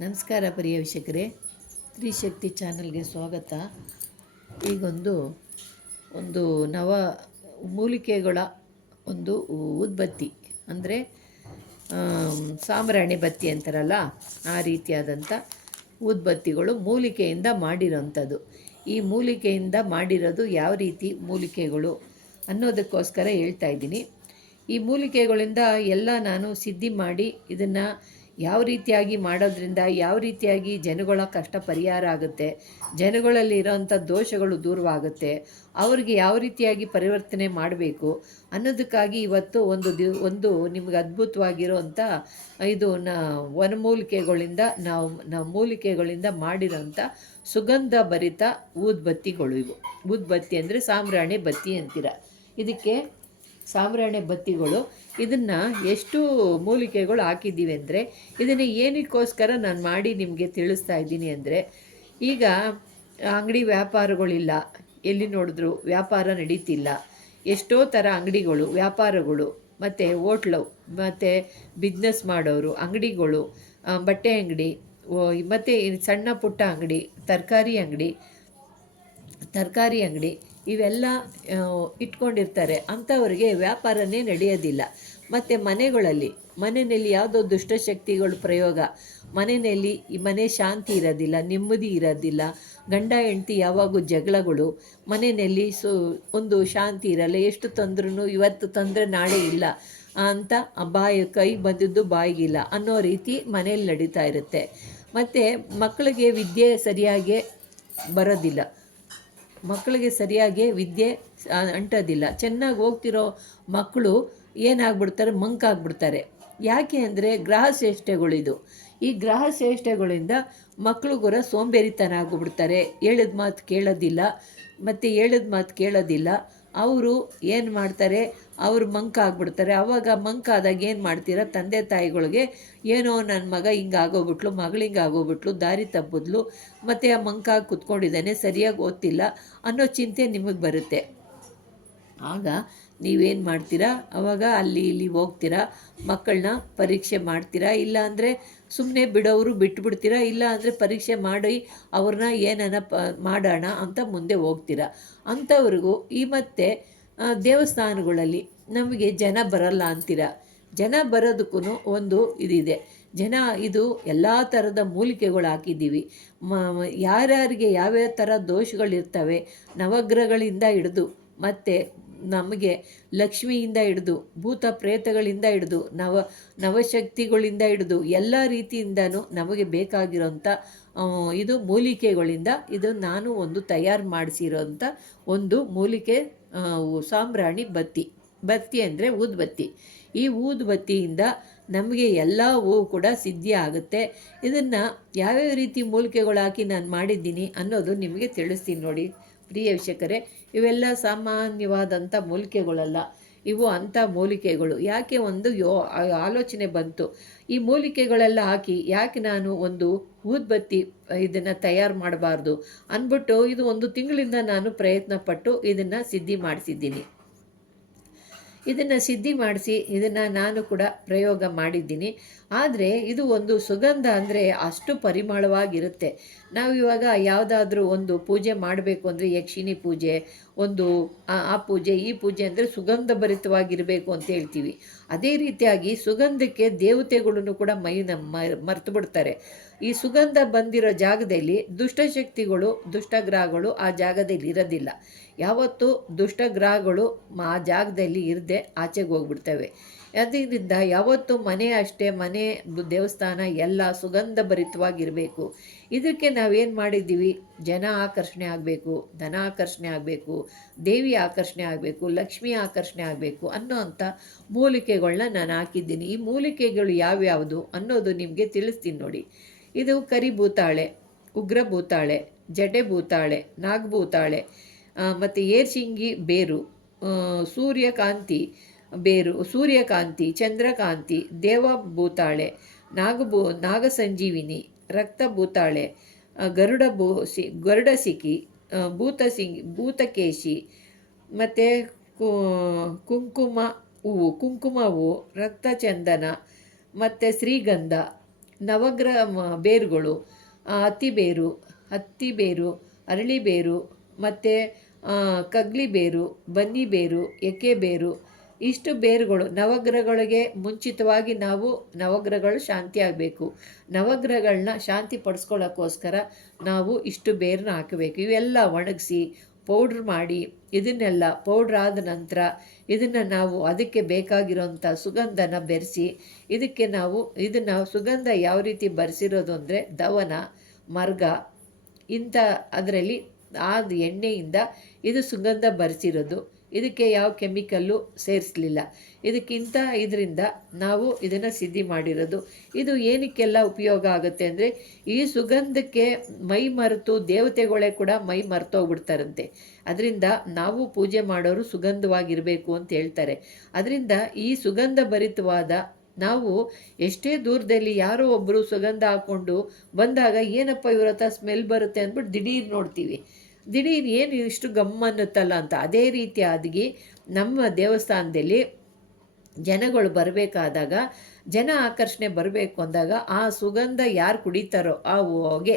ನಮಸ್ಕಾರ ಪ್ರಿಯ ವೀಕ್ಷಕರೇ. ತ್ರಿಶಕ್ತಿ ಚಾನಲ್ಗೆ ಸ್ವಾಗತ. ಈಗೊಂದು, ಒಂದು ನವ ಮೂಲಿಕೆಗಳ ಒಂದು ಉದ್ಬತ್ತಿ, ಅಂದರೆ ಸಾಂಬ್ರಾಣಿ ಬತ್ತಿ ಅಂತಾರಲ್ಲ, ಆ ರೀತಿಯಾದಂಥ ಉದ್ಬತ್ತಿಗಳು ಮೂಲಿಕೆಯಿಂದ ಮಾಡಿರೋಂಥದ್ದು. ಈ ಮೂಲಿಕೆಯಿಂದ ಮಾಡಿರೋದು ಯಾವ ರೀತಿ ಮೂಲಿಕೆಗಳು ಅನ್ನೋದಕ್ಕೋಸ್ಕರ ಹೇಳ್ತಾ ಇದ್ದೀನಿ. ಈ ಮೂಲಿಕೆಗಳಿಂದ ಎಲ್ಲ ನಾನು ಸಿದ್ಧಿ ಮಾಡಿ ಇದನ್ನು ಯಾವ ರೀತಿಯಾಗಿ ಮಾಡೋದ್ರಿಂದ ಯಾವ ರೀತಿಯಾಗಿ ಜನಗಳ ಕಷ್ಟ ಪರಿಹಾರ ಆಗುತ್ತೆ, ಜನಗಳಲ್ಲಿ ಇರೋವಂಥ ದೋಷಗಳು ದೂರವಾಗುತ್ತೆ, ಅವ್ರಿಗೆ ಯಾವ ರೀತಿಯಾಗಿ ಪರಿವರ್ತನೆ ಮಾಡಬೇಕು ಅನ್ನೋದಕ್ಕಾಗಿ ಇವತ್ತು ಒಂದು ದಿವ್, ಒಂದು ನಿಮ್ಗೆ ಅದ್ಭುತವಾಗಿರೋವಂಥ ಇದು ನ, ವನಮೂಲಿಕೆಗಳಿಂದ ನಾವು ನ ಮೂಲಿಕೆಗಳಿಂದ ಮಾಡಿರೋಂಥ ಸುಗಂಧ ಭರಿತ ಊದ್ಬತ್ತಿಗಳು ಇವು. ಊದ್ಬತ್ತಿ ಅಂದರೆ ಸಾಂಬ್ರಾಣಿ ಬತ್ತಿ ಅಂತೀರ. ಇದಕ್ಕೆ ಸಾಂಬ್ರಾಣಿ ಬತ್ತಿಗಳು ಇದನ್ನು ಎಷ್ಟು ಮೂಲಿಕೆಗಳು ಹಾಕಿದ್ದೀವಿ ಅಂದರೆ ಇದನ್ನು ಏನಕ್ಕೋಸ್ಕರ ನಾನು ಮಾಡಿ ನಿಮಗೆ ತಿಳಿಸ್ತಾ ಇದ್ದೀನಿ ಅಂದರೆ ಈಗ ಅಂಗಡಿ ವ್ಯಾಪಾರಗಳಿಲ್ಲ. ಎಲ್ಲಿ ನೋಡಿದ್ರು ವ್ಯಾಪಾರ ನಡೀತಿಲ್ಲ. ಎಷ್ಟೋ ಥರ ಅಂಗಡಿಗಳು, ವ್ಯಾಪಾರಗಳು, ಮತ್ತು ಹೋಟ್ಲು, ಮತ್ತು ಬಿಸ್ನೆಸ್ ಮಾಡೋರು, ಅಂಗಡಿಗಳು ಬಟ್ಟೆ ಅಂಗಡಿ ಮತ್ತು ಸಣ್ಣ ಪುಟ್ಟ ಅಂಗಡಿ, ತರಕಾರಿ ಅಂಗಡಿ ತರಕಾರಿ ಅಂಗಡಿ, ಇವೆಲ್ಲ ಇಟ್ಕೊಂಡಿರ್ತಾರೆ. ಅಂಥವ್ರಿಗೆ ವ್ಯಾಪಾರನೇ ನಡೆಯೋದಿಲ್ಲ. ಮತ್ತು ಮನೆಗಳಲ್ಲಿ, ಮನೆಯಲ್ಲಿ ಯಾವುದೋ ದುಷ್ಟಶಕ್ತಿಗಳು ಪ್ರಯೋಗ. ಮನೆಯಲ್ಲಿ ಈ ಮನೆ ಶಾಂತಿ ಇರೋದಿಲ್ಲ, ನೆಮ್ಮದಿ ಇರೋದಿಲ್ಲ. ಗಂಡ, ಹೆಂಡತಿ ಯಾವಾಗೂ ಜಗಳಗಳು. ಮನೆಯಲ್ಲಿ ಸು, ಒಂದು ಶಾಂತಿ ಇರಲ್ಲ. ಎಷ್ಟು ತೊಂದ್ರೂ ಇವತ್ತು ತೊಂದರೆ, ನಾಳೆ ಇಲ್ಲ ಅಂತ ಬಾಯಿ, ಕೈ ಬಂದಿದ್ದು ಬಾಯಿಗಿಲ್ಲ ಅನ್ನೋ ರೀತಿ ಮನೆಯಲ್ಲಿ ನಡೀತಾ ಇರುತ್ತೆ. ಮತ್ತು ಮಕ್ಕಳಿಗೆ ವಿದ್ಯೆ ಸರಿಯಾಗಿ ಬರೋದಿಲ್ಲ. ಮಕ್ಕಳಿಗೆ ಸರಿಯಾಗಿ ವಿದ್ಯೆ ಅಂಟೋದಿಲ್ಲ. ಚೆನ್ನಾಗಿ ಹೋಗ್ತಿರೋ ಮಕ್ಕಳು ಏನಾಗ್ಬಿಡ್ತಾರೆ? ಮಂಕಾಗ್ಬಿಡ್ತಾರೆ. ಯಾಕೆ ಅಂದರೆ ಗ್ರಹ ಚೇಷ್ಟೆಗಳಿದು ಈ ಗ್ರಹ ಚೇಷ್ಟೆಗಳಿಂದ ಮಕ್ಕಳುಗೂರ ಸೋಂಬೇರಿತನ ಆಗಿಬಿಡ್ತಾರೆ. ಹೇಳಿದ ಮಾತು ಕೇಳೋದಿಲ್ಲ. ಮತ್ತು ಹೇಳಿದ ಮಾತು ಕೇಳೋದಿಲ್ಲ. ಅವರು ಏನು ಮಾಡ್ತಾರೆ? ಅವರು ಮಂಕ ಆಗ್ಬಿಡ್ತಾರೆ. ಆವಾಗ ಮಂಕ ಆದಾಗ ಏನು ಮಾಡ್ತೀರ? ತಂದೆ ತಾಯಿಗಳಿಗೆ, ಏನೋ ನನ್ನ ಮಗ ಹಿಂಗೆ ಆಗೋಗ್ಬಿಟ್ಲು, ಮಗಳು ಹಿಂಗೆ ಆಗೋಗ್ಬಿಟ್ಲು, ದಾರಿ ತಪ್ಪಿದ್ಲು, ಮತ್ತು ಆ ಮಂಕ ಕುತ್ಕೊಂಡಿದ್ದಾನೆ, ಸರಿಯಾಗಿ ಓದ್ತಿಲ್ಲ ಅನ್ನೋ ಚಿಂತೆ ನಿಮಗೆ ಬರುತ್ತೆ. ಆಗ ನೀವೇನು ಮಾಡ್ತೀರಾ? ಅವಾಗ ಅಲ್ಲಿ ಇಲ್ಲಿ ಹೋಗ್ತೀರಾ? ಮಕ್ಕಳನ್ನ ಪರೀಕ್ಷೆ ಮಾಡ್ತೀರಾ? ಇಲ್ಲ ಅಂದರೆ ಸುಮ್ಮನೆ ಬಿಡೋರು ಬಿಟ್ಬಿಡ್ತೀರಾ? ಇಲ್ಲ ಅಂದರೆ ಪರೀಕ್ಷೆ ಮಾಡಿ ಅವ್ರನ್ನ ಏನನ ಪ, ಮಾಡೋಣ ಅಂತ ಮುಂದೆ ಹೋಗ್ತೀರಾ? ಅಂಥವ್ರಿಗೂ ಈ ಮತ್ತೆ ದೇವಸ್ಥಾನಗಳಲ್ಲಿ ನಮಗೆ ಜನ ಬರಲ್ಲ ಅಂತೀರಾ? ಜನ ಬರೋದಕ್ಕೂ ಒಂದು ಇದಿದೆ. ಜನ ಇದು ಎಲ್ಲ ಥರದ ಮೂಲಿಕೆಗಳು ಹಾಕಿದ್ದೀವಿ. ಮ- ಯಾರ್ಯಾರಿಗೆ ಯಾವ್ಯಾವ ಥರ ದೋಷಗಳಿರ್ತವೆ, ನವಗ್ರಹಗಳಿಂದ ಹಿಡಿದು ಮತ್ತು ನಮಗೆ ಲಕ್ಷ್ಮಿಯಿಂದ ಹಿಡಿದು, ಭೂತ ಪ್ರೇತಗಳಿಂದ ಹಿಡಿದು, ನವ, ನವಶಕ್ತಿಗಳಿಂದ ಹಿಡಿದು, ಎಲ್ಲ ರೀತಿಯಿಂದನೂ ನಮಗೆ ಬೇಕಾಗಿರೋಂಥ ಇದು ಮೂಲಿಕೆಗಳಿಂದ ಇದು ನಾನು ಒಂದು ತಯಾರು ಮಾಡಿಸಿರೋಂಥ ಒಂದು ಮೂಲಿಕೆ ಸಾಂಬ್ರಾಣಿ ಬತ್ತಿ. ಬತ್ತಿ ಅಂದರೆ ಊದ್ಬತ್ತಿ. ಈ ಊದ್ಬತ್ತಿಯಿಂದ ನಮಗೆ ಎಲ್ಲ ಹೂವು ಕೂಡ ಸಿದ್ಧಿ ಆಗುತ್ತೆ. ಇದನ್ನು ಯಾವ್ಯಾವ ರೀತಿ ಮೂಲಿಕೆಗಳು ಹಾಕಿ ನಾನು ಮಾಡಿದ್ದೀನಿ ಅನ್ನೋದು ನಿಮಗೆ ತಿಳಿಸ್ತೀನಿ ನೋಡಿ. ಪ್ರಿಯ ವೀಕ್ಷಕರೇ, ಇವೆಲ್ಲ ಸಾಮಾನ್ಯವಾದಂಥ ಮೂಲಿಕೆಗಳಲ್ಲ. ಇವು ಅಂಥ ಮೂಲಿಕೆಗಳು. ಯಾಕೆ ಒಂದು ಯೋ ಆಲೋಚನೆ ಬಂತು? ಈ ಮೂಲಿಕೆಗಳೆಲ್ಲ ಹಾಕಿ ಯಾಕೆ ನಾನು ಒಂದು ಊದ್ಬತ್ತಿ ಇದನ್ನು ತಯಾರು ಮಾಡಬಾರ್ದು? ಅಂದ್ಬಿಟ್ಟು ಇದು ಒಂದು ತಿಂಗಳಿಂದ ನಾನು ಪ್ರಯತ್ನ ಪಟ್ಟು ಇದನ್ನು ಸಿದ್ಧಿ ಮಾಡಿಸಿದ್ದೀನಿ. ಇದನ್ನು ಸಿದ್ಧಿ ಮಾಡಿಸಿ ಇದನ್ನು ನಾನು ಕೂಡ ಪ್ರಯೋಗ ಮಾಡಿದ್ದೀನಿ. ಆದರೆ ಇದು ಒಂದು ಸುಗಂಧ ಅಂದರೆ ಅಷ್ಟು ಪರಿಮಳವಾಗಿರುತ್ತೆ. ನಾವು ಇವಾಗ ಯಾವುದಾದ್ರೂ ಒಂದು ಪೂಜೆ ಮಾಡಬೇಕು ಅಂದರೆ ಯಕ್ಷಿಣಿ ಪೂಜೆ, ಒಂದು ಆ ಪೂಜೆ, ಈ ಪೂಜೆ ಅಂದರೆ ಸುಗಂಧಭರಿತವಾಗಿರಬೇಕು ಅಂತ ಹೇಳ್ತೀವಿ. ಅದೇ ರೀತಿಯಾಗಿ ಸುಗಂಧಕ್ಕೆ ದೇವತೆಗಳನ್ನು ಕೂಡ ಮೈ ಮರೆತು ಬಿಡ್ತಾರೆ. ಈ ಸುಗಂಧ ಬಂದಿರೋ ಜಾಗದಲ್ಲಿ ದುಷ್ಟಶಕ್ತಿಗಳು ದುಷ್ಟಗ್ರಹಗಳು ಆ ಜಾಗದಲ್ಲಿ ಇರೋದಿಲ್ಲ. ಯಾವತ್ತೂ ದುಷ್ಟಗ್ರಹಗಳು ಆ ಜಾಗದಲ್ಲಿ ಇರದೆ ಆಚೆಗೆ ಹೋಗ್ಬಿಡ್ತವೆ. ಅದರಿಂದ ಯಾವತ್ತು ಮನೆ ಅಷ್ಟೇ, ಮನೆ ದೇವಸ್ಥಾನ ಎಲ್ಲ ಸುಗಂಧ ಭರಿತವಾಗಿರಬೇಕು ಇದಕ್ಕೆ ನಾವೇನು ಮಾಡಿದ್ದೀವಿ? ಜನ ಆಕರ್ಷಣೆ ಆಗಬೇಕು, ಧನ ಆಕರ್ಷಣೆ ಆಗಬೇಕು, ದೇವಿ ಆಕರ್ಷಣೆ ಆಗಬೇಕು, ಲಕ್ಷ್ಮಿ ಆಕರ್ಷಣೆ ಆಗಬೇಕು ಅನ್ನೋ ಅಂಥ ಮೂಲಿಕೆಗಳನ್ನ ನಾನು ಹಾಕಿದ್ದೀನಿ. ಈ ಮೂಲಿಕೆಗಳು ಯಾವ್ಯಾವುದು ಅನ್ನೋದು ನಿಮಗೆ ತಿಳಿಸ್ತೀನಿ ನೋಡಿ. ಇದು ಕರಿ ಭೂತಾಳೆ, ಉಗ್ರ ಭೂತಾಳೆ, ಜಡೆ ಭೂತಾಳೆ ನಾಗಭೂತಾಳೆ ಮತ್ತು ಏರ್ಶಿಂಗಿ ಬೇರು ಸೂರ್ಯಕಾಂತಿ ಬೇರು, ಸೂರ್ಯಕಾಂತಿ, ಚಂದ್ರಕಾಂತಿ ದೇವ ಭೂತಾಳೆ ನಾಗಭೂ, ನಾಗಸಂಜೀವಿನಿ ರಕ್ತ ಭೂತಾಳೆ ಗರುಡ ಭೂ ಸಿ, ಗರುಡಸಿಕಿ ಭೂತ ಭೂತಸಿಂಗ್ ಭೂತಕೇಶಿ, ಮತ್ತು ಕುಂಕುಮ ಹೂವು ಕುಂಕುಮ ಹೂವು ರಕ್ತಚಂದನ, ಮತ್ತು ಶ್ರೀಗಂಧ, ನವಗ್ರಹ ಬೇರುಗಳು ಅತಿ ಹತ್ತಿ ಬೇರು ಹತ್ತಿ ಬೇರು ಅರಳಿ ಬೇರು ಮತ್ತು ಕಗ್ಲಿ ಬೇರು ಬನ್ನಿ ಬೇರು ಎಕ್ಕೆ ಬೇರು ಇಷ್ಟು ಬೇರುಗಳು. ನವಗ್ರಹಗಳಿಗೆ ಮುಂಚಿತವಾಗಿ ನಾವು ನವಗ್ರಹಗಳು ಶಾಂತಿ ಆಗಬೇಕು ನವಗ್ರಹಗಳನ್ನ ಶಾಂತಿ ಪಡಿಸ್ಕೊಳ್ಳೋಕ್ಕೋಸ್ಕರ ನಾವು ಇಷ್ಟು ಬೇರನ್ನ ಹಾಕಬೇಕು. ಇವೆಲ್ಲ ಒಣಗಿಸಿ, ಪೌಡ್ರ್ ಮಾಡಿ, ಇದನ್ನೆಲ್ಲ ಪೌಡ್ರ್ ಆದ ನಂತರ ಇದನ್ನು ನಾವು ಅದಕ್ಕೆ ಬೇಕಾಗಿರೋಂಥ ಸುಗಂಧನ ಬೆರೆಸಿ, ಇದಕ್ಕೆ ನಾವು ಇದನ್ನು ಸುಗಂಧ ಯಾವ ರೀತಿ ಬರೆಸಿರೋದು ಅಂದರೆ ದವನ, ಮರ್ಗ, ಇಂಥ ಅದರಲ್ಲಿ ಆ ಎಣ್ಣೆಯಿಂದ ಇದು ಸುಗಂಧ ಬರೆಸಿರೋದು. ಇದಕ್ಕೆ ಯಾವ ಕೆಮಿಕಲ್ಲು ಸೇರಿಸಲಿಲ್ಲ. ಇದಕ್ಕಿಂತ ಇದರಿಂದ ನಾವು ಇದನ್ನು ಸಿದ್ಧಿ ಮಾಡಿರೋದು. ಇದು ಏನಕ್ಕೆಲ್ಲ ಉಪಯೋಗ ಆಗುತ್ತೆ ಅಂದರೆ ಈ ಸುಗಂಧಕ್ಕೆ ಮೈ ಮರೆತು ದೇವತೆಗಳೇ ಕೂಡ ಮೈ ಮರೆತೋಗ್ಬಿಡ್ತಾರಂತೆ. ಅದರಿಂದ ನಾವು ಪೂಜೆ ಮಾಡೋರು ಸುಗಂಧವಾಗಿರಬೇಕು ಅಂತ ಹೇಳ್ತಾರೆ. ಅದರಿಂದ ಈ ಸುಗಂಧ ಭರಿತವಾದ ನಾವು ಎಷ್ಟೇ ದೂರದಲ್ಲಿ ಯಾರೋ ಒಬ್ಬರು ಸುಗಂಧ ಹಾಕ್ಕೊಂಡು ಬಂದಾಗ ಏನಪ್ಪ ಇವ್ರ ಹತ್ರ ಸ್ಮೆಲ್ ಬರುತ್ತೆ ಅಂದ್ಬಿಟ್ಟು ದಿಢೀರ್ ನೋಡ್ತೀವಿ. ದಿಢೀರ್ ಏನು ಇಷ್ಟು ಗಮ್ ಅನ್ನುತ್ತಲ್ಲ ಅಂತ ಅದೇ ರೀತಿಯಾಗಿ ನಮ್ಮ ದೇವಸ್ಥಾನದಲ್ಲಿ ಜನಗಳು ಬರಬೇಕಾದಾಗ, ಜನ ಆಕರ್ಷಣೆ ಬರಬೇಕು ಅಂದಾಗ ಆ ಸುಗಂಧ ಯಾರು ಕುಡಿತಾರೋ ಆ ಹೊಗೆ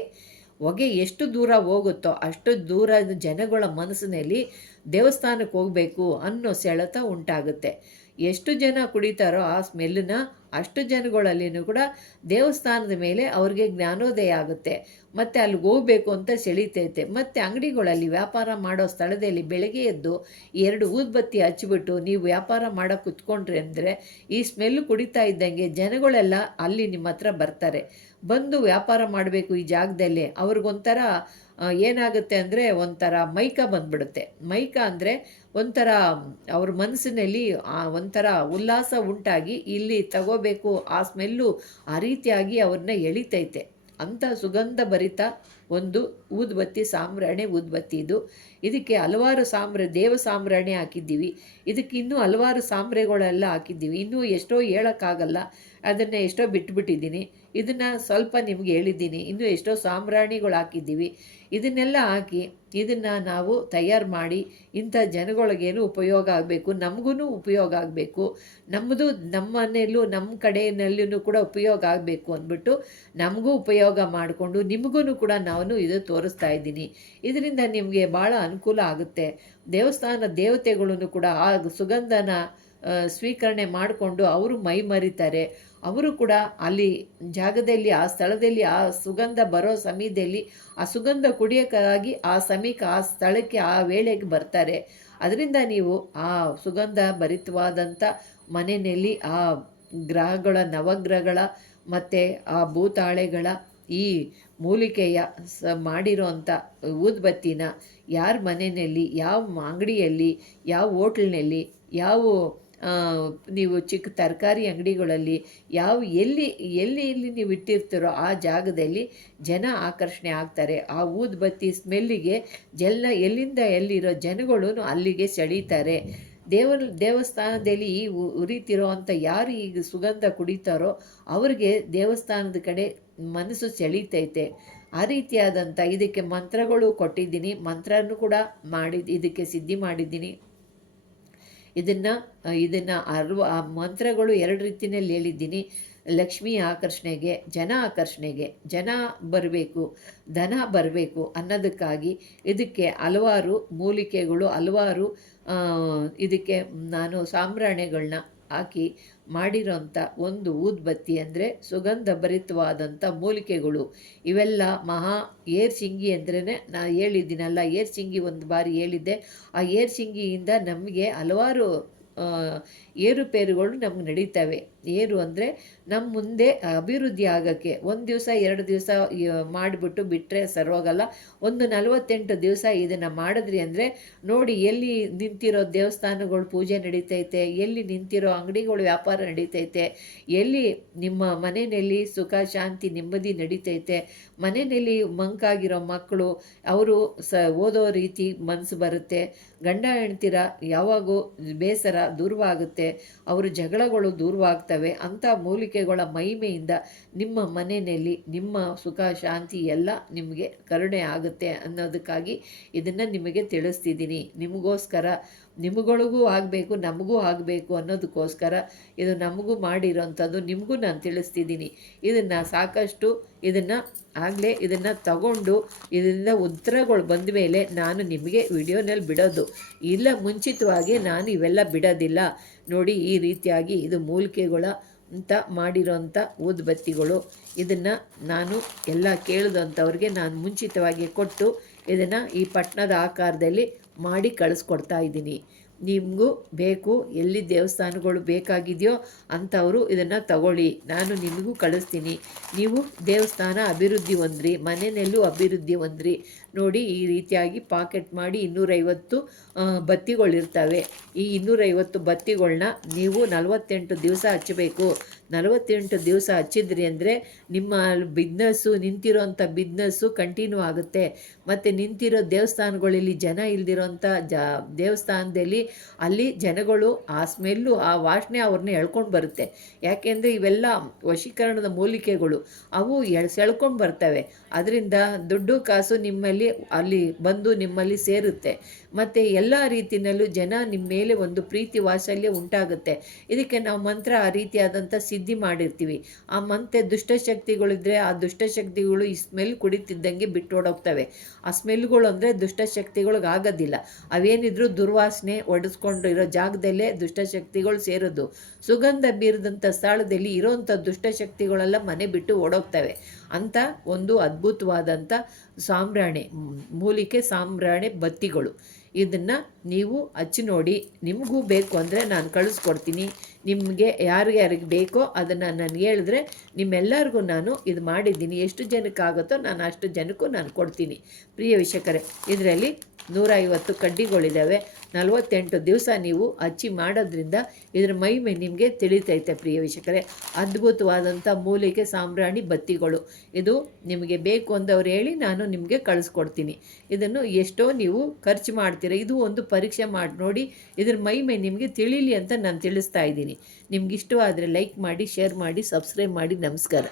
ಹೊಗೆ ಎಷ್ಟು ದೂರ ಹೋಗುತ್ತೋ ಅಷ್ಟು ದೂರ ಜನಗಳ ಮನಸ್ಸಿನಲ್ಲಿ ದೇವಸ್ಥಾನಕ್ಕೆ ಹೋಗಬೇಕು ಅನ್ನೋ ಸೆಳೆತ ಉಂಟಾಗುತ್ತೆ. ಎಷ್ಟು ಜನ ಕುಡಿತಾರೋ ಆ ಸ್ಮೆಲ್ಲನ್ನ ಅಷ್ಟು ಜನಗಳಲ್ಲಿನೂ ಕೂಡ ದೇವಸ್ಥಾನದ ಮೇಲೆ ಅವ್ರಿಗೆ ಜ್ಞಾನೋದಯ ಆಗುತ್ತೆ. ಮತ್ತು ಅಲ್ಲಿಗೆ ಹೋಗಬೇಕು ಅಂತ ಸೆಳೀತೈತೆ. ಮತ್ತು ಅಂಗಡಿಗಳಲ್ಲಿ ವ್ಯಾಪಾರ ಮಾಡೋ ಸ್ಥಳದಲ್ಲಿ ಬೆಳಗ್ಗೆ ಎದ್ದು ಎರಡು ಊದ್ಬತ್ತಿ ಹಚ್ಚಿಬಿಟ್ಟು ನೀವು ವ್ಯಾಪಾರ ಮಾಡೋಕೆ ಕುತ್ಕೊಂಡ್ರಿ ಅಂದರೆ ಈ ಸ್ಮೆಲ್ ಕುಡಿತಾ ಇದ್ದಂಗೆ ಜನಗಳೆಲ್ಲ ಅಲ್ಲಿ ನಿಮ್ಮ ಹತ್ರ ಬರ್ತಾರೆ. ಬಂದು ವ್ಯಾಪಾರ ಮಾಡಬೇಕು ಈ ಜಾಗದಲ್ಲಿ. ಅವ್ರಿಗೊಂಥರ ಏನಾಗುತ್ತೆ ಅಂದರೆ ಒಂಥರ ಮೈಕ ಬಂದ್ಬಿಡುತ್ತೆ. ಮೈಕ ಅಂದರೆ ಒಂಥರ ಅವ್ರ ಮನಸ್ಸಿನಲ್ಲಿ ಒಂಥರ ಉಲ್ಲಾಸ ಉಂಟಾಗಿ ಇಲ್ಲಿ ತಗೋಬೇಕು, ಆ ಸ್ಮೆಲ್ಲು ಆ ರೀತಿಯಾಗಿ ಅವ್ರನ್ನ ಎಳಿತೈತೆ. ಅಂಥ ಸುಗಂಧ ಭರಿತ ಒಂದು ಊದ್ಬತ್ತಿ, ಸಾಂಬ್ರಾಣಿ ಊದ್ಬತ್ತಿ ಇದು. ಇದಕ್ಕೆ ಹಲವಾರು ಸಾಂಬ್ರ ದೇವ ಸಾಂಬ್ರಾಣಿ ಹಾಕಿದ್ದೀವಿ. ಇದಕ್ಕೆ ಇನ್ನೂ ಹಲವಾರು ಸಾಂಬ್ರೆಗಳೆಲ್ಲ ಹಾಕಿದ್ದೀವಿ. ಇನ್ನೂ ಎಷ್ಟೋ ಹೇಳೋಕ್ಕಾಗಲ್ಲ. ಅದನ್ನು ಎಷ್ಟೋ ಬಿಟ್ಬಿಟ್ಟಿದ್ದೀನಿ. ಇದನ್ನು ಸ್ವಲ್ಪ ನಿಮ್ಗೆ ಹೇಳಿದ್ದೀನಿ. ಇನ್ನೂ ಎಷ್ಟೋ ಸಾಂಬ್ರಾಣಿಗಳು ಹಾಕಿದ್ದೀವಿ. ಇದನ್ನೆಲ್ಲ ಹಾಕಿ ಇದನ್ನು ನಾವು ತಯಾರು ಮಾಡಿ ಇಂಥ ಜನಗಳಿಗೇನು ಉಪಯೋಗ ಆಗಬೇಕು ನಮಗೂ ಉಪಯೋಗ ಆಗಬೇಕು ನಮ್ಮದು ನಮ್ಮ ಮನೆಯಲ್ಲೂ ನಮ್ಮ ಕಡೆಯಲ್ಲೂ ಕೂಡ ಉಪಯೋಗ ಆಗಬೇಕು ಅಂದ್ಬಿಟ್ಟು ನಮಗೂ ಉಪಯೋಗ ಮಾಡಿಕೊಂಡು ನಿಮಗೂ ಕೂಡ ನಾನು ಇದು ತೋರಿಸ್ತಾ ಇದ್ದೀನಿ. ಇದರಿಂದ ನಿಮಗೆ ಭಾಳ ಅನುಕೂಲ ಆಗುತ್ತೆ. ದೇವಸ್ಥಾನ ದೇವತೆಗಳನ್ನು ಕೂಡ ಆ ಸುಗಂಧನ ಸ್ವೀಕರಣೆ ಮಾಡಿಕೊಂಡು ಅವರು ಮೈ ಮರಿತಾರೆ. ಅವರು ಕೂಡ ಅಲ್ಲಿ ಜಾಗದಲ್ಲಿ, ಆ ಸ್ಥಳದಲ್ಲಿ, ಆ ಸುಗಂಧ ಬರೋ ಸಮಯದಲ್ಲಿ, ಆ ಸುಗಂಧ ಕುಡಿಯೋಕ್ಕಾಗಿ ಆ ಸಮೀಕ, ಆ ಸ್ಥಳಕ್ಕೆ, ಆ ವೇಳೆಗೆ ಬರ್ತಾರೆ. ಅದರಿಂದ ನೀವು ಆ ಸುಗಂಧ ಭರಿತವಾದಂಥ ಮನೆಯಲ್ಲಿ ಆ ಗ್ರಹಗಳ, ನವಗ್ರಹಗಳ ಮತ್ತು ಆ ಭೂತಾಳೆಗಳ ಈ ಮೂಲಿಕೆಯ ಸ ಮಾಡಿರೋಂಥ ಊದ್ಬತ್ತಿನ ಯಾರ ಮನೆಯಲ್ಲಿ, ಯಾವ ಅಂಗಡಿಯಲ್ಲಿ, ಯಾವ ಹೋಟ್ಲ್ನಲ್ಲಿ, ಯಾವ ನೀವು ಚಿಕ್ಕ ತರಕಾರಿ ಅಂಗಡಿಗಳಲ್ಲಿ ಯಾವ, ಎಲ್ಲಿ ಎಲ್ಲಿ ಎಲ್ಲಿ ನೀವು ಇಟ್ಟಿರ್ತೀರೋ ಆ ಜಾಗದಲ್ಲಿ ಜನ ಆಕರ್ಷಣೆ ಆಗ್ತಾರೆ. ಆ ಊದ್ಬತ್ತಿ ಸ್ಮೆಲ್ಲಿಗೆ ಜನ ಎಲ್ಲಿಂದ ಎಲ್ಲಿರೋ ಜನಗಳು ಅಲ್ಲಿಗೆ ಸೆಳೀತಾರೆ. ದೇವ ದೇವಸ್ಥಾನದಲ್ಲಿ ಈ ಉ- ಉರಿತಿರೋ ಅಂಥ ಯಾರು ಈಗ ಸುಗಂಧ ಕುಡಿತಾರೋ ಅವ್ರಿಗೆ ದೇವಸ್ಥಾನದ ಕಡೆ ಮನಸ್ಸು ಸೆಳೀತೈತೆ. ಆ ರೀತಿಯಾದಂಥ ಇದಕ್ಕೆ ಮಂತ್ರಗಳು ಕೊಟ್ಟಿದ್ದೀನಿ. ಮಂತ್ರನೂ ಕೂಡ ಮಾಡಿ ಇದಕ್ಕೆ ಸಿದ್ಧಿ ಮಾಡಿದ್ದೀನಿ. ಇದನ್ನು ಇದನ್ನು ಅರ್ವ ಮಂತ್ರಗಳು ಎರಡು ರೀತಿಯಲ್ಲಿ ಹೇಳಿದ್ದೀನಿ. ಲಕ್ಷ್ಮಿ ಆಕರ್ಷಣೆಗೆ, ಜನ ಆಕರ್ಷಣೆಗೆ, ಜನ ಬರಬೇಕು, ಧನ ಬರಬೇಕು ಅನ್ನೋದಕ್ಕಾಗಿ ಇದಕ್ಕೆ ಹಲವಾರು ಮೂಲಿಕೆಗಳು, ಹಲವಾರು ಇದಕ್ಕೆ ನಾನು ಸಾಂಬ್ರಾಣಿಗಳನ್ನ ಹಾಕಿ ಮಾಡಿರೋಂಥ ಒಂದು ಊದ್ಬತ್ತಿ ಅಂದರೆ ಸುಗಂಧ ಭರಿತವಾದಂಥ ಮೂಲಿಕೆಗಳು. ಇವೆಲ್ಲ ಮಹಾ ಏರ್ ಏರ್ಸಿಂಗಿ ಅಂದ್ರೇ ನಾ ಹೇಳಿದ್ದೀನಲ್ಲ, ಏರ್ ಏರ್ಸಿಂಗಿ ಒಂದು ಬಾರಿ ಹೇಳಿದ್ದೆ. ಆ ಏರ್ ಏರ್ಸಿಂಗಿಯಿಂದ ನಮಗೆ ಹಲವಾರು ಏರುಪೇರುಗಳು ನಮ್ಗೆ ನಡೀತವೆ. ಏರು ಅಂದರೆ ನಮ್ಮ ಮುಂದೆ ಅಭಿವೃದ್ಧಿ ಆಗೋಕ್ಕೆ. ಒಂದು ದಿವಸ, ಎರಡು ದಿವಸ ಮಾಡಿಬಿಟ್ಟು ಬಿಟ್ಟರೆ ಸರೋಗಲ್ಲ ಒಂದು ನಲವತ್ತೆಂಟು ದಿವಸ ಇದನ್ನು ಮಾಡಿದ್ರಿ ಅಂದರೆ ನೋಡಿ ಎಲ್ಲಿ ನಿಂತಿರೋ ದೇವಸ್ಥಾನಗಳು ಪೂಜೆ ನಡೀತೈತೆ, ಎಲ್ಲಿ ನಿಂತಿರೋ ಅಂಗಡಿಗಳು ವ್ಯಾಪಾರ ನಡೀತೈತೆ, ಎಲ್ಲಿ ನಿಮ್ಮ ಮನೆಯಲ್ಲಿ ಸುಖ, ಶಾಂತಿ, ನೆಮ್ಮದಿ ನಡೀತೈತೆ, ಮನೆಯಲ್ಲಿ ಮಂಕಾಗಿರೋ ಮಕ್ಕಳು, ಅವರು ಸ ಓದೋ ರೀತಿ ಮನಸ್ಸು ಬರುತ್ತೆ. ಗಂಡ ಹೆಣ್ತಿರ ಯಾವಾಗೂ ಬೇಸರ ದೂರವಾಗುತ್ತೆ. ಅವರ ಜಗಳಗಳು ದೂರವಾಗ್ತವೆ. ಅಂಥ ಮೂಲಿಕೆಗಳ ಮಹಿಮೆಯಿಂದ ನಿಮ್ಮ ಮನೆಯಲ್ಲಿ ನಿಮ್ಮ ಸುಖ, ಶಾಂತಿ ಎಲ್ಲ ನಿಮಗೆ ಕರುಣೆ ಆಗುತ್ತೆ ಅನ್ನೋದಕ್ಕಾಗಿ ಇದನ್ನು ನಿಮಗೆ ತಿಳಿಸ್ತಿದ್ದೀನಿ. ನಿಮಗೋಸ್ಕರ, ನಿಮಗಳಿಗೂ ಆಗಬೇಕು, ನಮಗೂ ಆಗಬೇಕು ಅನ್ನೋದಕ್ಕೋಸ್ಕರ ಇದು ನಮಗೂ ಮಾಡಿರೋಂಥದ್ದು ನಿಮಗೂ ನಾನು ತಿಳಿಸ್ತಿದ್ದೀನಿ. ಇದನ್ನು ಸಾಕಷ್ಟು ಇದನ್ನು ಆಗಲೇ ಇದನ್ನು ತಗೊಂಡು ಇದರಿಂದ ಉತ್ತರಗಳು ಬಂದ ಮೇಲೆ ನಾನು ನಿಮಗೆ ವಿಡಿಯೋನಲ್ಲಿ ಬಿಡೋದು. ಇಲ್ಲ, ಮುಂಚಿತವಾಗಿ ನಾನು ಇವೆಲ್ಲ ಬಿಡೋದಿಲ್ಲ. ನೋಡಿ ಈ ರೀತಿಯಾಗಿ ಇದು ಮೂಲಿಕೆಗಳ ಅಂತ ಮಾಡಿರೋಂಥ ಊದುಬತ್ತಿಗಳು. ಇದನ್ನು ನಾನು ಎಲ್ಲ ಕೇಳಿದಂಥವ್ರಿಗೆ ನಾನು ಮುಂಚಿತವಾಗಿ ಕೊಟ್ಟು ಇದನ್ನು ಈ ಪಟ್ಟಣದ ಆಕಾರದಲ್ಲಿ ಮಾಡಿ ಕಳಿಸ್ಕೊಡ್ತಾ ಇದ್ದೀನಿ. ನಿಮಗೂ ಬೇಕು, ಎಲ್ಲಿ ದೇವಸ್ಥಾನಗಳು ಬೇಕಾಗಿದೆಯೋ ಅಂಥವರು ಇದನ್ನು ತಗೊಳ್ಳಿ. ನಾನು ನಿಮಗೂ ಕಳಿಸ್ತೀನಿ. ನೀವು ದೇವಸ್ಥಾನ ಅಭಿವೃದ್ಧಿ ಹೊಂದ್ರಿ, ಮನೆಯಲ್ಲೂ ಅಭಿವೃದ್ಧಿ ಹೊಂದ್ರಿ. ನೋಡಿ ಈ ರೀತಿಯಾಗಿ ಪಾಕೆಟ್ ಮಾಡಿ ಇನ್ನೂರೈವತ್ತು ಬತ್ತಿಗಳಿರ್ತವೆ. ಈ ಇನ್ನೂರೈವತ್ತು ಬತ್ತಿಗಳನ್ನ ನೀವು ನಲವತ್ತೆಂಟು ದಿವಸ ಹಚ್ಚಬೇಕು. ನಲವತ್ತೆಂಟು ದಿವಸ ಹಚ್ಚಿದ್ರಿ ಅಂದರೆ ನಿಮ್ಮ ಬಿಸ್ನೆಸ್ಸು, ನಿಂತಿರೋಂಥ ಬಿಸ್ನೆಸ್ಸು ಕಂಟಿನ್ಯೂ ಆಗುತ್ತೆ. ಮತ್ತು ನಿಂತಿರೋ ದೇವಸ್ಥಾನಗಳಲ್ಲಿ ಜನ ಇಲ್ದಿರೋಂಥ ಜ, ದೇವಸ್ಥಾನದಲ್ಲಿ ಅಲ್ಲಿ ಜನಗಳು ಆ ಸ್ಮೆಲ್ಲು, ಆ ವಾಸನೆ ಅವ್ರನ್ನ ಎಳ್ಕೊಂಡು ಬರುತ್ತೆ. ಯಾಕೆಂದರೆ ಇವೆಲ್ಲ ವಶೀಕರಣದ ಮೂಲಿಕೆಗಳು. ಅವು ಎಳ್ ಸೆಳ್ಕೊಂಡು ಬರ್ತವೆ. ಅದರಿಂದ ದುಡ್ಡು, ಕಾಸು ನಿಮ್ಮಲ್ಲಿ ಅಲ್ಲಿ ಬಂದು ನಿಮ್ಮಲ್ಲಿ ಸೇರುತ್ತೆ. ಮತ್ತು ಎಲ್ಲ ರೀತಿಯಲ್ಲೂ ಜನ ನಿಮ್ಮ ಮೇಲೆ ಒಂದು ಪ್ರೀತಿ ವಾತ್ಸಲ್ಯ ಉಂಟಾಗುತ್ತೆ. ಇದಕ್ಕೆ ನಾವು ಮಂತ್ರ ಆ ರೀತಿಯಾದಂಥ ಸಿದ್ಧಿ ಮಾಡಿರ್ತೀವಿ. ಆ ಮಂತ್ರ ದುಷ್ಟಶಕ್ತಿಗಳಿದ್ರೆ ಆ ದುಷ್ಟಶಕ್ತಿಗಳು ಈ ಸ್ಮೆಲ್ ಕುಡಿತಿದ್ದಂಗೆ ಬಿಟ್ಟು ಓಡೋಗ್ತವೆ ಆ ಸ್ಮೆಲ್ಗಳು ಅಂದರೆ ದುಷ್ಟಶಕ್ತಿಗಳಿಗೆ ಆಗೋದಿಲ್ಲ ಅವೇನಿದ್ರು ದುರ್ವಾಸನೆ ಒಡಿಸ್ಕೊಂಡಿರೋ ಜಾಗದಲ್ಲೇ ದುಷ್ಟಶಕ್ತಿಗಳು ಸೇರೋದು. ಸುಗಂಧ ಬೀರದಂಥ ಸ್ಥಳದಲ್ಲಿ ಇರೋವಂಥ ದುಷ್ಟಶಕ್ತಿಗಳೆಲ್ಲ ಮನೆ ಬಿಟ್ಟು ಓಡೋಗ್ತವೆ. ಅಂತ ಒಂದು ಅದ್ಭುತವಾದಂಥ ಸಾಂಬ್ರಾಣಿ ಮೂಲಿಕೆ ಸಾಂಬ್ರಾಣಿ ಬತ್ತಿಗಳು. ಇದನ್ನು ನೀವು ಹಚ್ಚಿ ನೋಡಿ, ನಿಮಗೂ ಬೇಕು ಅಂದರೆ ನಾನು ಕಳಿಸ್ಕೊಡ್ತೀನಿ. ನಿಮಗೆ ಯಾರಿಗೆ ಬೇಕೋ ಅದನ್ನು ನನಗೆ ಹೇಳಿದ್ರೆ ನಿಮ್ಮೆಲ್ಲರಿಗೂ ನಾನು ಇದು ಮಾಡಿದ್ದೀನಿ. ಎಷ್ಟು ಜನಕ್ಕಾಗುತ್ತೋ ನಾನು ಅಷ್ಟು ಜನಕ್ಕೂ ನಾನು ಕೊಡ್ತೀನಿ. ಪ್ರಿಯ ವೀಕ್ಷಕರೇ, ಇದರಲ್ಲಿ ನೂರೈವತ್ತು ಕಡ್ಡಿಗಳಿದ್ದಾವೆ ನಲವತ್ತೆಂಟು ದಿವಸ ನೀವು ಹಚ್ಚಿ ಮಾಡೋದ್ರಿಂದ ಇದರ ಮಹಿಮೆ ನಿಮಗೆ ತಿಳಿತೈತೆ ಪ್ರಿಯ ವೀಕ್ಷಕರೇ. ಅದ್ಭುತವಾದಂಥ ಮೂಲಿಕೆ ಸಾಂಬ್ರಾಣಿ ಬತ್ತಿಗಳು. ಇದು ನಿಮಗೆ ಬೇಕು ಅಂದವ್ರು ಹೇಳಿ ನಾನು ನಿಮಗೆ ಕಳಿಸ್ಕೊಡ್ತೀನಿ. ಇದನ್ನು ಎಷ್ಟೋ ನೀವು ಖರ್ಚು ಮಾಡ್ತೀರ. ಇದು ಒಂದು ಪರೀಕ್ಷೆ ಮಾಡಿ ನೋಡಿ ಇದ್ರ ಮಹಿಮೆ ನಿಮಗೆ ತಿಳಿಲಿ ಅಂತ ನಾನು ತಿಳಿಸ್ತಾ ಇದ್ದೀನಿ. ನಿಮ್ಗೆ ಇಷ್ಟವಾದರೆ ಲೈಕ್ ಮಾಡಿ ಶೇರ್ ಮಾಡಿ ಸಬ್ಸ್ಕ್ರೈಬ್ ಮಾಡಿ, ನಮಸ್ಕಾರ.